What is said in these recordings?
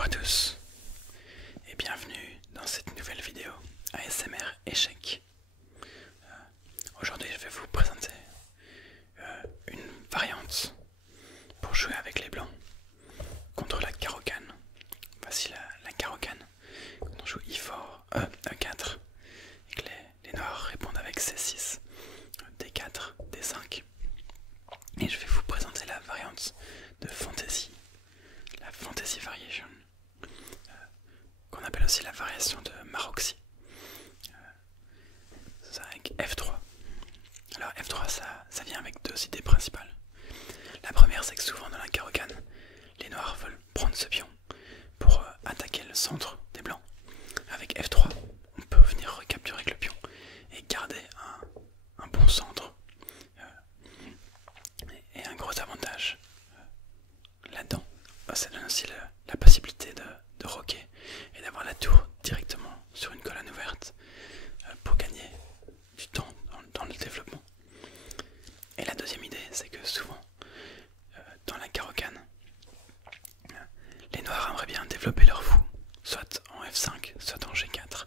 Bonjour à tous et bienvenue dans cette nouvelle vidéo ASMR échec. Aujourd'hui je vais vous présenter une variante pour jouer avec les blancs contre la carocane. Voici la carocane quand on joue I4, E4 et que les noirs répondent avec C6, D4, D5. Et je vais vous présenter la variante de Fantasy, la Fantasy Variation, qu'on appelle aussi la variation de Maroxy. C'est avec F3. Alors F3 ça vient avec deux idées principales. La première c'est que souvent dans la carocane, les noirs veulent prendre ce pion pour attaquer le centre des blancs. Avec F3, on peut venir recapturer avec le pion et garder un bon centre. Et un gros avantage là-dedans, ça donne aussi la possibilité de roquer et d'avoir la tour directement sur une colonne ouverte pour gagner du temps dans le développement. Et la deuxième idée, c'est que souvent, dans la carocane, les noirs aimeraient bien développer leur fou, soit en F5, soit en G4,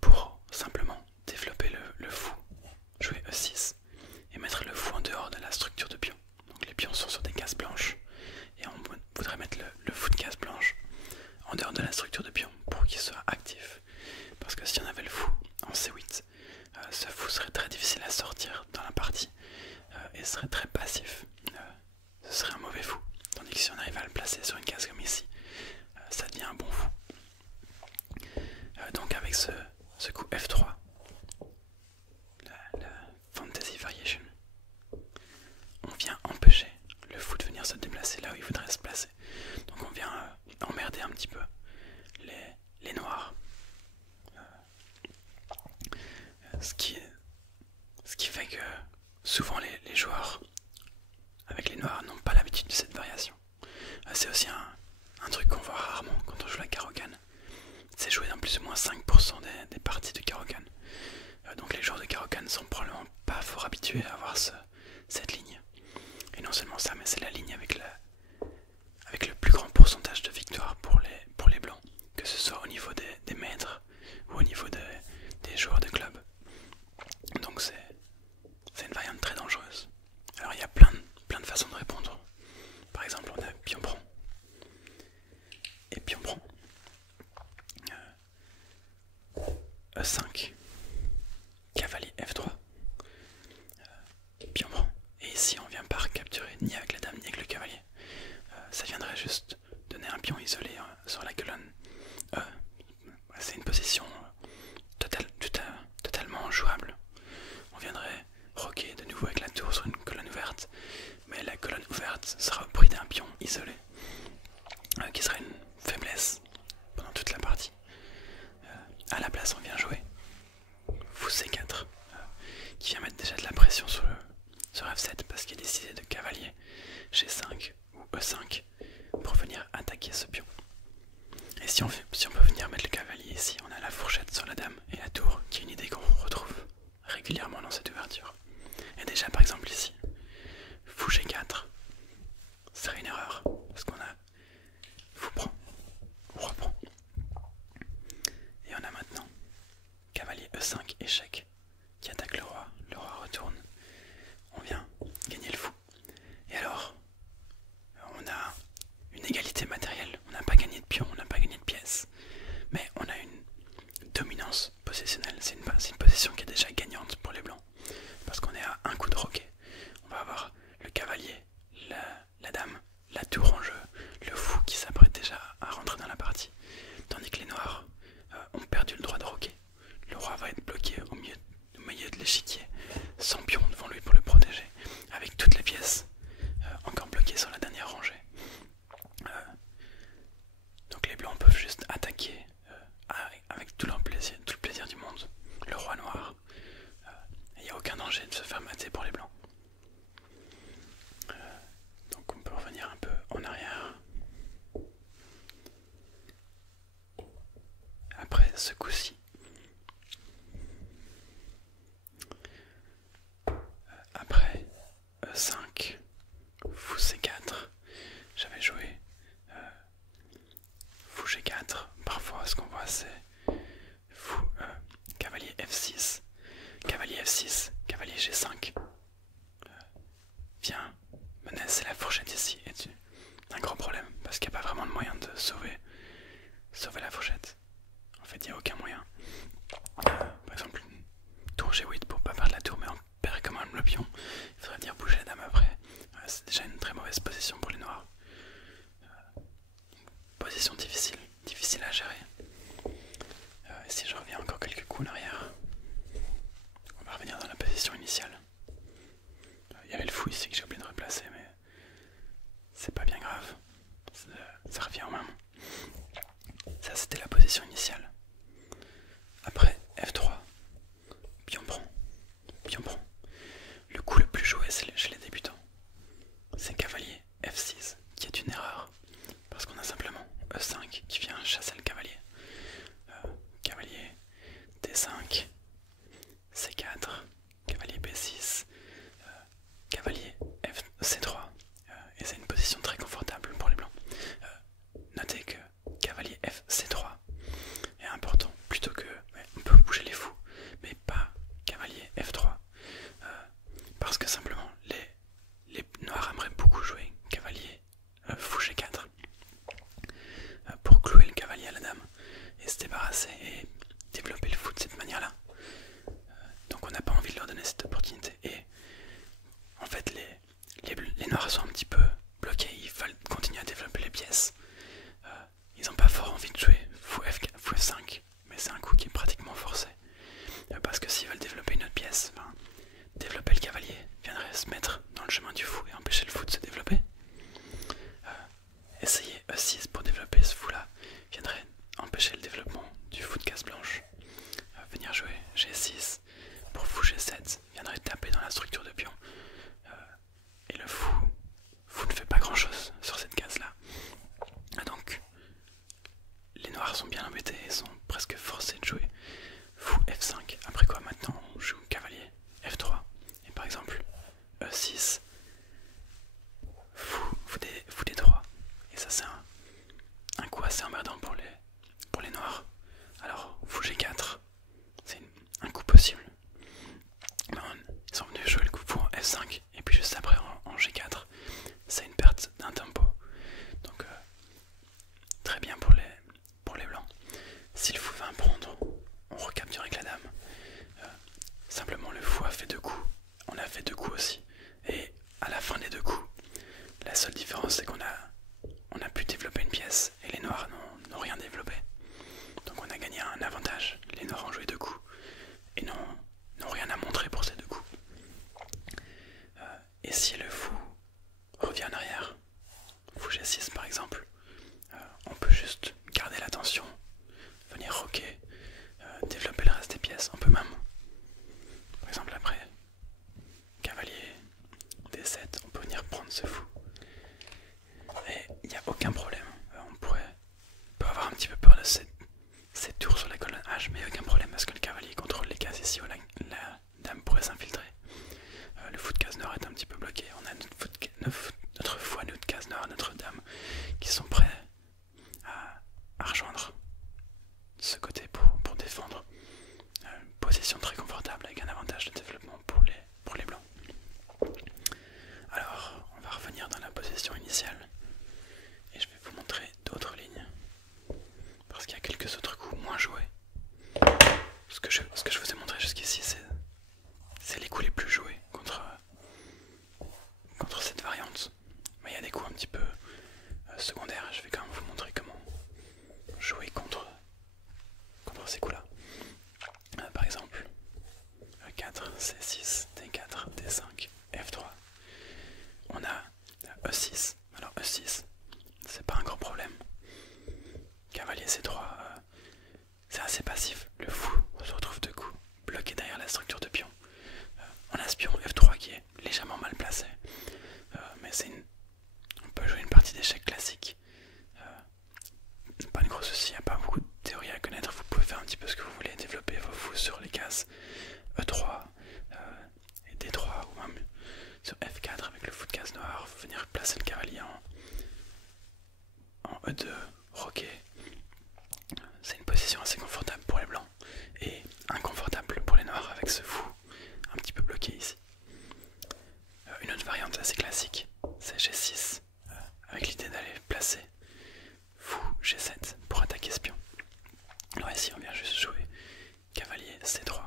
pour simplement développer le fou, jouer E6 et mettre le fou en dehors de la structure de pion. Donc les pions sont sur des cases blanches et on voudrait mettre le fou de case blanche en dehors de la structure de pion pour qu'il soit actif. Parce que si on avait le fou en C8, ce fou serait très difficile à sortir dans la partie et serait très passif. Ce serait un mauvais fou. Tandis que si on arrive à le placer sur une case comme ici, ça devient un bon fou. Donc avec ce coup F3, la Fantasy Variation, on vient empêcher le fou de venir se déplacer là où il voudrait se placer. Donc on vient emmerder un petit peu les noirs. Ce qui fait que souvent les joueurs avec les noirs n'ont pas l'habitude de cette variation. C'est aussi un truc qu'on voit rarement quand on joue la carocane. C'est joué dans plus ou moins 5% des parties de carocane. Donc les joueurs de carocane sont probablement pas fort habitués à avoir cette ligne. Et non seulement ça, mais c'est la ligne avec le plus grand pourcentage de victoires pour les blancs, que ce soit au niveau des maîtres ou au niveau des joueurs de club. Donc c'est une variante très dangereuse. Alors il y a plein de façons de répondre. Par exemple on a pion prend et pion prend, E5, cavalier F3, pion prend. Et ici on vient pas recapturer ni avec la dame ni avec le cavalier. Ça viendrait juste donner un pion isolé sur la colonne E. C'est une position totalement jouable. On viendrait roquer de nouveau avec la tour sur une colonne ouverte, mais la colonne ouverte sera au prix d'un pion isolé, qui sera une faiblesse pendant toute la partie. À la place on vient jouer fou C4, qui vient mettre déjà de la pression sur F7 parce qu'il est décidé de cavalier G5 ou E5 pour venir attaquer ce pion. Et si on peut venir mettre le cavalier ici, on a la fourchette sur la dame et la tour, qui est une idée qu'on retrouve régulièrement dans cette ouverture. Et déjà par exemple ici, fou G4 serait une erreur parce qu'on a fou prend, roi prend. Et on a maintenant cavalier E5 échec qui attaque le roi retourne, on vient gagner le fou. Et alors on a une égalité matérielle, on n'a pas gagné de pion, on n'a pas gagné de pièces, mais on a une dominance positionnelle. C'est une position qui est déjà gagnante pour les blancs parce qu'on est à un coup de roquet. On va avoir le cavalier, la dame, la tour en jeu, le fou qui s'apprête déjà à rentrer dans la partie, tandis que les noirs ont perdu le droit de roquer. Le roi va être bloqué au milieu de l'échiquier, sans pion devant lui pour le protéger, avec toutes les pièces encore bloquées sur la dernière rangée. Donc les blancs peuvent juste attaquer avec tout le plaisir du monde le roi noir. Il n'y a aucun danger de se faire mater pour les blancs. Donc on peut revenir un peu en arrière. Après ce coup-ci, après E5, fou C4, j'avais joué coup en arrière. On va revenir dans la position initiale. Il y avait le fou ici que j'ai oublié de replacer, mais c'est pas bien grave. Ça revient au même. Ça c'était la position initiale. Après F3, pion prend, pion prend. Le coup le plus joué chez les débutants, c'est cavalier F6, qui est une erreur, parce qu'on a simplement E5 qui vient chasser le cavalier. Cavalier D5, C4, cavalier B6, cavalier C3, et c'est une position très confortable pour les blancs. Notez que cavalier FC3 est important, plutôt que on peut bouger les fous, mais pas cavalier F3, parce que simplement les noirs aimeraient beaucoup jouer cavalier fou G4 pour clouer le cavalier à la dame et se débarrasser et développer le fou de cette manière-là. Donc on n'a pas envie de leur donner cette opportunité. Et en fait les noirs sont un petit peu bloqués, ils veulent continuer à développer les pièces. Ils n'ont pas fort envie de jouer fou F5, mais c'est un coup qui est pratiquement forcé. Parce que s'ils veulent développer une autre pièce, développer le cavalier viendrait se mettre dans le chemin du fou et empêcher le fou de se développer. Essayer E6 pour développer ce fou là viendrait empêcher le développement du fou de case blanche. Venir jouer G6 pour fou G7 viendrait taper dans la structure de pion. Et le fou ne fait pas grand chose sur cette case là. Donc les noirs sont bien embêtés et sont presque forcés de jouer fou F5. Après quoi maintenant on joue cavalier F3 et par exemple E6 fou D3. Et ça c'est un coup assez emmerdant pour les noirs. Alors fou G4 c'est un coup possible. Ils sont venus jouer le coup fou en F5 et puis juste après en G4 c'est une perte d'un tempo. Donc très bien pour les blancs. Si le fou va prendre, on recapture avec la dame. Simplement le fou a fait 2 coups, on a fait 2 coups aussi. Et à la fin des 2 coups, la seule différence c'est qu'on a pu développer une pièce et les noirs n'ont rien développé. Donc on a gagné un avantage. Les noirs ont joué 2 coups et n'ont rien à montrer pour ces 2 coups. Et si le fou revient en arrière, fou G6 par exemple, on peut juste garder l'attention, venir roquer, développer le reste des pièces. On peut même, par exemple après cavalier D7, on peut venir prendre ce fou. Et il n'y a aucun problème. On peut avoir un petit peu peur de ces tours sur la colonne H, mais aucun problème parce que le cavalier contrôle les cases ici où la dame pourrait s'infiltrer. Le fou de case nord est un petit peu bloqué. On a notre fou à notre case nord, notre dame qui sont prêts à rejoindre ce côté pour défendre. Position très confortable avec un avantage de développement pour les blancs. Alors on va revenir dans la position initiale et je vais vous montrer d'autres lignes parce qu'il y a quelques autres coups moins joués. Ce que je vous ai montré jusqu'ici c'est les coups les plus joués contre cette variante. Mais il y a des coups un petit peu secondaires. Je vais quand même vous montrer comment jouer contre ces coups là. Par exemple E4, C6, D4, D5, F3. On a E6. Alors E6 c'est pas un gros problème. Cavalier C3 c'est assez passif. Le fou se retrouve 2 coups bloqué derrière la structure de pion. On a ce pion F3 qui est légèrement mal placé, mais on peut jouer une partie d'échecs classique. Pas de gros soucis, il n'y a pas beaucoup de théorie à connaître. Vous pouvez faire un petit peu ce que vous voulez, développer vos fous sur les cases E3 et D3 ou même sur F4 avec le fou de case noire, venir placer le cavalier en E2, roquer. C'est une position assez confortable pour les blancs et inconfortable pour les noirs avec ce fou un petit peu bloqué ici. Une autre variante assez classique, c'est G6 avec l'idée d'aller placer fou G7 pour attaquer ce pion. Alors ici on vient juste jouer cavalier C3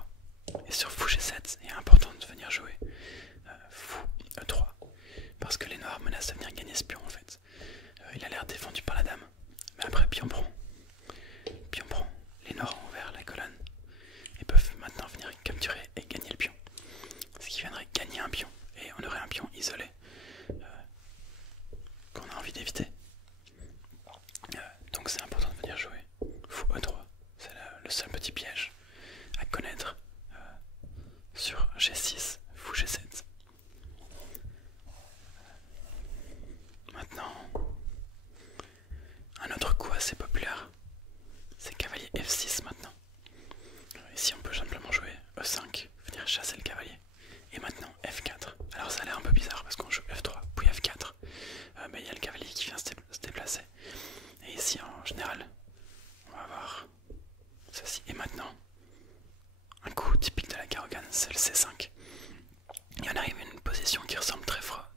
et sur fou G7 il est important de venir jouer fou E3 parce que les noirs menacent de venir gagner ce pion en fait. Il a l'air défendu par la dame, mais après pion prend, les noirs ont ouvert la colonne et vient se déplacer. Et ici en général, on va avoir ceci. Et maintenant, un coup typique de la Garogane, c'est le C5. Et on arrive à une position qui ressemble très fort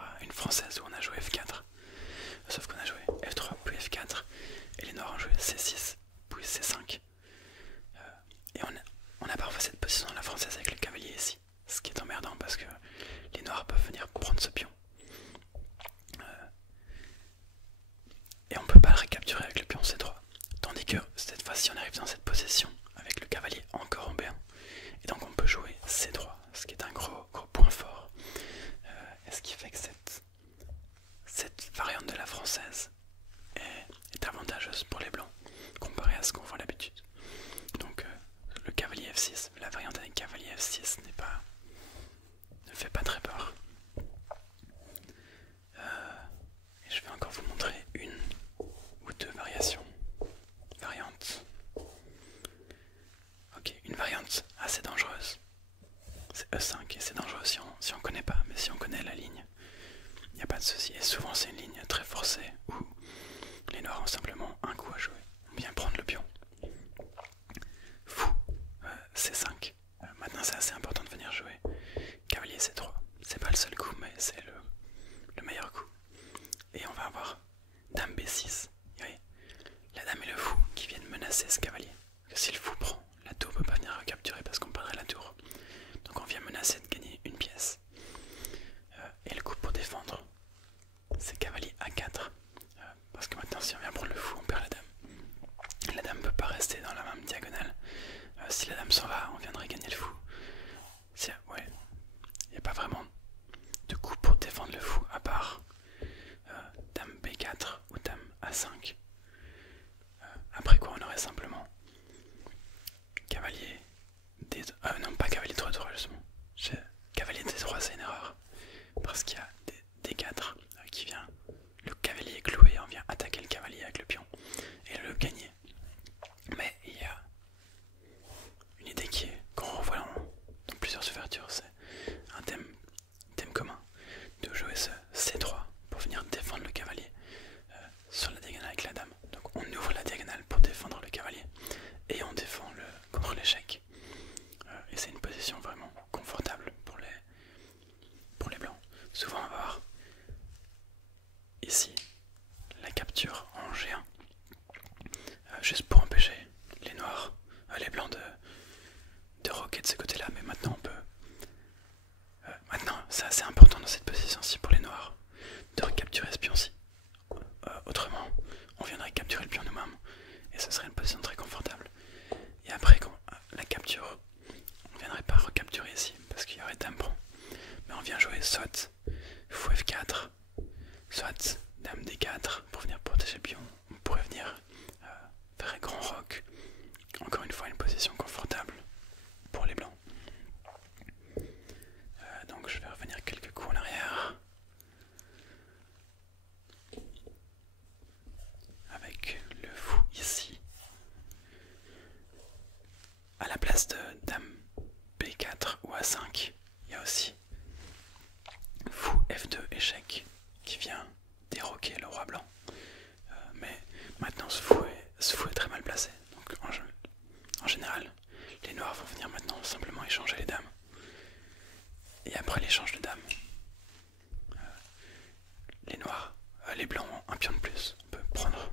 à une française où on a joué F4. Sauf qu'on a joué F3 puis F4 et les noirs ont joué C6 puis C5. Et on a parfois cette position de la française avec le cavalier ici. Ce qui est emmerdant parce que les noirs peuvent venir prendre ce pion. Et on peut pas le recapturer avec le pion C3. Tandis que cette fois-ci on arrive dans cette position avec le cavalier encore en B1. Et donc on peut jouer C3, ce qui est un gros point fort. Et ce qui fait que cette variante de la française est avantageuse pour les blancs comparé à ce qu'on voit d'habitude. Donc le cavalier F6, la variante avec cavalier F6 ne fait pas très peur. Et je vais encore vous montrer une ou deux variantes. Ok, une variante assez dangereuse. C'est E5 et c'est dangereux si on connaît pas, mais si on connaît la ligne, il n'y a pas de souci. Et souvent c'est une ligne très forcée où les noirs ont simplement un coup à jouer. On vient prendre le pion. Fou, C5. Maintenant c'est assez important de venir jouer cavalier C3. C'est pas le seul coup, mais c'est le meilleur coup. Et on va avoir dame B6. Et oui, la dame et le fou qui viennent menacer ce cavalier. Parce que si le fou prend, la tour peut pas venir recapturer parce qu'on perdrait la tour. Donc on vient menacer de gagner une pièce. Et le coup pour défendre, c'est cavalier A4. Parce que maintenant si on vient prendre le fou, on perd la dame. La dame ne peut pas rester dans la même diagonale. Si la dame s'en va, on viendrait gagner le fou. Ouais, il n'y a pas vraiment de coup pour défendre le fou à part dame B4 ou dame A5. Après quoi on aurait simplement cavalier D3, non pas cavalier D3 justement. Cavalier D3 c'est une erreur. Parce qu'il y a D4 qui vient, le cavalier est cloué, on vient attaquer le cavalier avec le pion et le gagner. Mais il y a une idée qu'on revoit dans plusieurs ouvertures, c'est un thème commun de jouer ce C3 pour venir défendre le cavalier sur la diagonale avec la dame. Donc on ouvre la diagonale pour défendre le cavalier et on défend contre l'échec. Et c'est une position vraiment confortable pour les blancs. Souvent on va voir ici la capture en G1 juste pour empêcher les noirs, les blancs de roquer de ce côté là, mais maintenant on peut maintenant c'est assez important dans cette position ci pour les noirs de recapturer ce pion ci. Autrement on viendrait capturer le pion nous-mêmes et ce serait une position très confortable. Et après quand la capture, on viendrait pas recapturer ici parce qu'il y aurait dame prend, mais on vient jouer soit fou F4, soit dame D4 pour venir protéger le pion. On pourrait venir faire un grand roc. Encore une fois une position confortable pour les blancs. Donc je vais revenir quelques coups en arrière. Avec le fou ici. À la place de dame B4 ou A5, il y a aussi fou F2 échec qui vient déroquer le roi blanc. Mais maintenant ce fou est très mal placé. Donc en général, les noirs vont venir maintenant simplement échanger les dames. Et après l'échange de dames, les blancs ont un pion de plus. On peut prendre.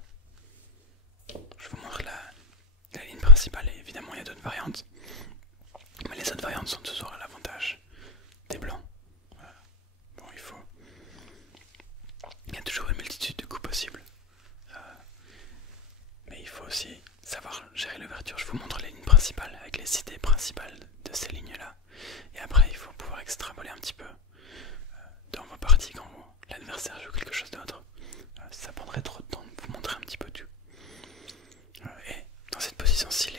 Je vous montre la ligne principale et évidemment il y a d'autres variantes. Mais les autres variantes sont toujours à l'avantage des blancs. Bon, il y a toujours une multitude de coups possibles. Mais il faut aussi savoir gérer l'ouverture. Je vous montre les lignes principales avec les idées principales de ces lignes-là. Et après, il faut pouvoir extrapoler un petit peu dans vos parties quand l'adversaire joue quelque chose d'autre. Ça prendrait trop de temps de vous montrer un petit peu tout. Et dans cette position-ci,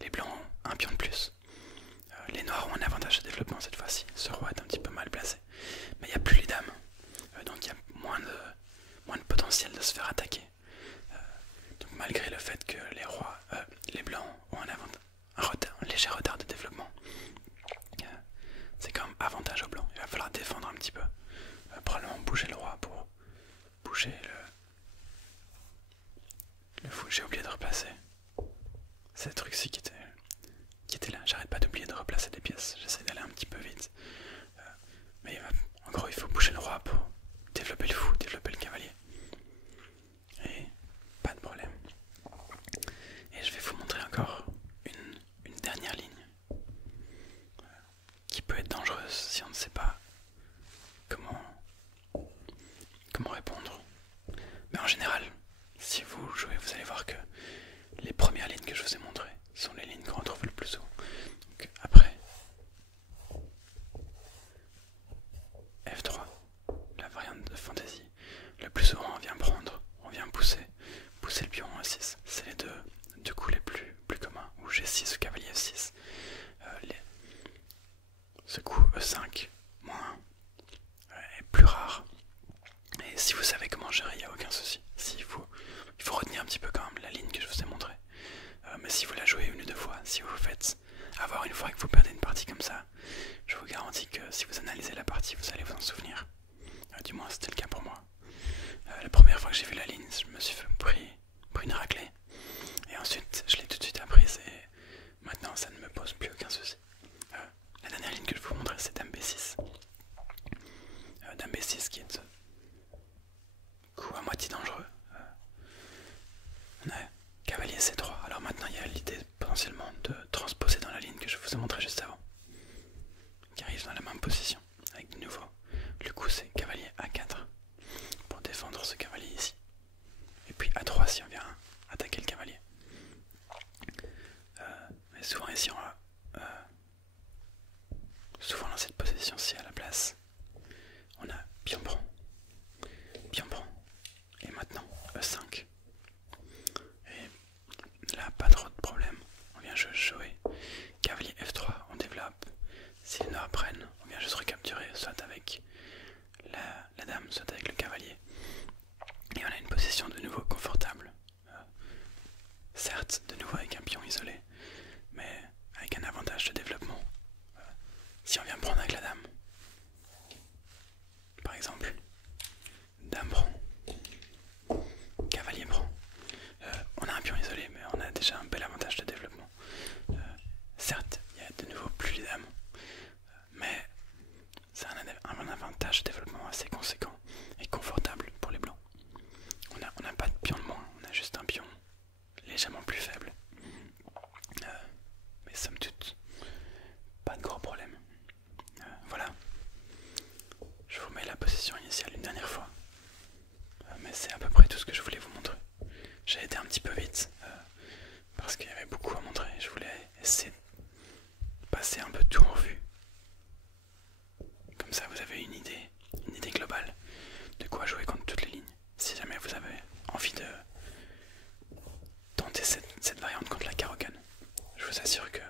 les blancs ont un pion de plus. Les noirs ont un avantage de développement cette fois-ci. Ce roi est un petit peu mal placé. Mais il n'y a plus les dames. Donc il y a moins de potentiel de se faire attaquer. Donc malgré le fait que les blancs ont un léger retard de développement, c'est quand même avantage aux blancs. Il va falloir défendre un petit peu. Probablement bouger le roi pour j'ai j'ai oublié de replacer. C'est le truc-ci qui était là. J'arrête pas d'oublier de replacer des pièces. J'essaie d'aller un petit peu vite. Mais en gros, il faut bouger le roi pour développer le fou, développer le cavalier. Et pas de problème. Et je vais vous montrer encore une dernière ligne qui peut être dangereuse si on ne sait pas comment répondre. Mais en général, si vous jouez, vous allez voir que les premières lignes que je vous ai montrées sont les lignes qu'on retrouve le plus souvent. Donc, après F3, la variante de fantasy, le plus souvent on vient pousser le pion en E6. C'est les deux coups les plus communs, ou G6 ou cavalier F6. Ce coup E5, moins 1, est plus rare. Et si vous savez comment gérer, il n'y a aucun souci. Il faut retenir un petit peu quand même la ligne que je vous ai montrée. Mais si vous la jouez une ou deux fois, si vous vous faites avoir une fois que vous perdez une partie comme ça, je vous garantis que si vous analysez la partie, vous allez vous en souvenir. Du moins, c'était le cas pour moi. La première fois que j'ai vu la ligne, je me suis pris une raclée. Et ensuite, je l'ai tout de suite apprise et maintenant, ça ne me pose plus aucun souci. La dernière ligne que je vous montrer, c'est Dame B6. Dame B6 qui est coup à moitié dangereux. On a cavalier C3. Alors maintenant, il y a l'idée potentiellement de transposer dans la ligne que je vous ai montré juste avant, qui arrive dans la même position, avec de nouveau le coup c'est cavalier A4 pour défendre ce cavalier ici, et puis A3 si on vient attaquer le cavalier. Mais souvent ici on va souvent dans cette position-ci à la place, on a pion prend, et maintenant E5. Et là pas trop de problème, on vient juste jouer cavalier F3, on développe. Si les noirs prennent, on vient juste recapturer, soit avec la dame, soit avec le cavalier. Et on a une position de nouveau confortable. Certes, de nouveau avec un pion isolé, mais avec un avantage de développement. Si on vient prendre avec la dame, par exemple, dame prend, cavalier prend. On a un pion isolé, mais on a déjà un bel avantage de développement. Certes, il y a de nouveau plus les dames, mais c'est un avantage de développement assez conséquent et confortable pour les blancs. On n'a pas de pion de moins, on a juste un pion légèrement plus faible. Mais somme toute, pas de gros problème. Voilà. Je vous mets la position initiale une dernière fois. Mais c'est à peu près tout ce que je voulais vous montrer. J'ai été un petit peu vite parce qu'il y avait beaucoup à montrer. Je voulais essayer de passer un peu tout en revue. Comme ça vous avez une idée globale de quoi jouer contre toutes les lignes. Si jamais vous avez envie de tenter cette variante contre la Caro-Kann, je vous assure que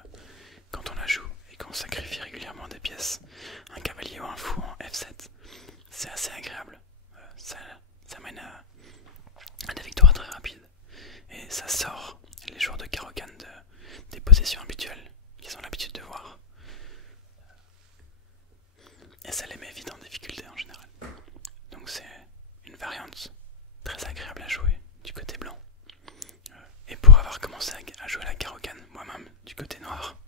quand on la joue et qu'on sacrifie régulièrement des pièces, un cavalier ou un fou en F7, c'est assez agréable. Ça mène à des victoires très rapides. Et ça sort les joueurs de Caro-Kann des positions habituelles qu'ils ont l'habitude de voir. Et ça les met vite en difficulté en général. Donc c'est une variante très agréable à jouer du côté blanc. Et pour avoir commencé à jouer la Caro-Kann moi-même du côté noir,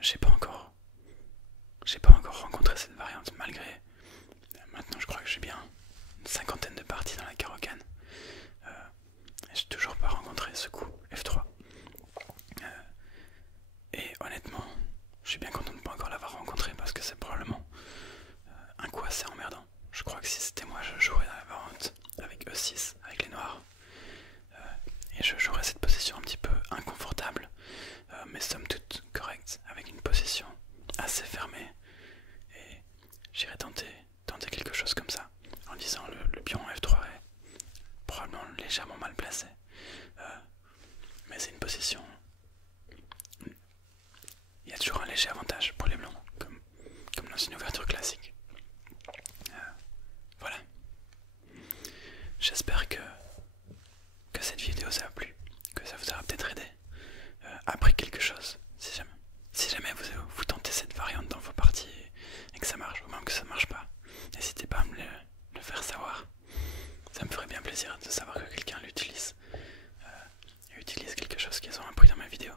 j'ai pas encore rencontré cette variante, malgré maintenant je crois que j'ai bien une cinquantaine de parties dans la Caro-Kann. Et j'ai toujours pas rencontré ce coup F3. Et honnêtement, je suis bien content de ne pas encore l'avoir rencontré parce que c'est probablement un coup assez emmerdant. Je crois que si c'était moi, je jouerais dans la variante avec E6, avec les noirs. Et je jouerais cette position un petit peu inconfortable, mais somme toute correcte, avec une position assez fermée. Et j'irais tenter quelque chose comme ça, en disant le pion F3 est probablement légèrement mal placé. Mais c'est une position... Il y a toujours un léger avantage pour les blancs, comme dans une ouverture classique. Voilà. J'espère que cette vidéo ça a plu, que ça vous aura peut-être aidé, appris quelque chose, si jamais vous tentez cette variante dans vos parties et que ça marche, ou même que ça marche pas, n'hésitez pas à me le faire savoir, ça plaisir de savoir que quelqu'un l'utilise et utilise quelque chose qu'ils ont appris dans ma vidéo.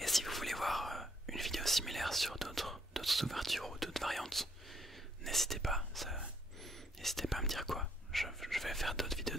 Et si vous voulez voir une vidéo similaire sur d'autres ouvertures ou d'autres variantes, n'hésitez pas à me dire quoi. Je vais faire d'autres vidéos